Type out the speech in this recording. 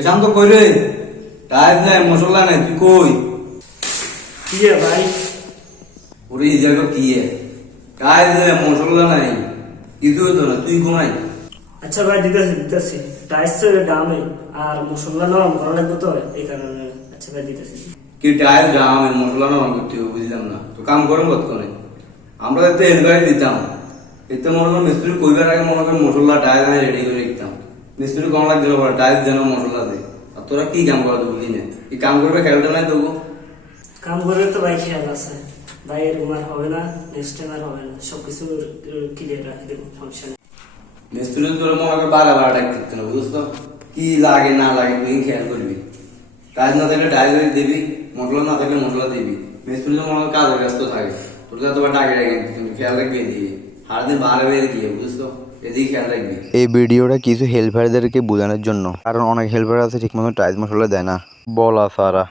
শান্ত কই রে? টাইম নাই, মশলা নাই, তুই কই? কি রে ভাই? ওরে এই জায়গা কি টাইম নাই, মশলা নাই, কিছু হতো না, তুই ঘুমাই। আচ্ছা ভাই, দিতেছি টাইসের দামে আর মশলা নরম করা লাগবে তো এই কারণে। আচ্ছা ভাই, দিতেছি। কি টাইম দাম মশলা নরম করতে হবে, বুঝলাম না তো কাম করেন কতক্ষণে? আমরা তো হেলপারে দিতাম, এতে মনে করেন মিস্ত্রি কইবার আগে মনে করেন মশলা টাইল আনে রেডি করে দিতাম। মিস্ত্রি কম লাগবে না, টাইল যেন মশলা দে। আর তোরা কি কাম করা বুঝলি না, কি কাম করবে খেয়ালটা নাই তবু? কাম করবে তো ভাই, খেয়াল আছে ভাই, এরকম আর হবে না, নেক্সট টাইম আর হবে না, সবকিছু ক্লিয়ার রাখি দেবো, সমস্যা নেই। মিস্ত্রি তোর মনে করে বারা বারা ডাক দিতে না, বুঝতো? কি লাগে না লাগে তুই খেয়াল করবি। টাইল না থাকলে টাইল দিবি, মশলা না থাকলে মশলা দিবি। মিস্ত্রি তো মনে হয় কাজে ব্যস্ত থাকে, তোর কাছে তোমার টাকা রাখে কিন্তু খেয়াল রাখবি এদিকে। সারাদিন বারে বের গিয়ে, বুঝতো? এদিকে খেয়াল রাখবি। এই ভিডিওটা কিছু হেল্পারদেরকে বোঝানোর জন্য, কারণ অনেক হেল্পার আছে ঠিকমতো টাইল মশলা দেয় না, বলা সারা।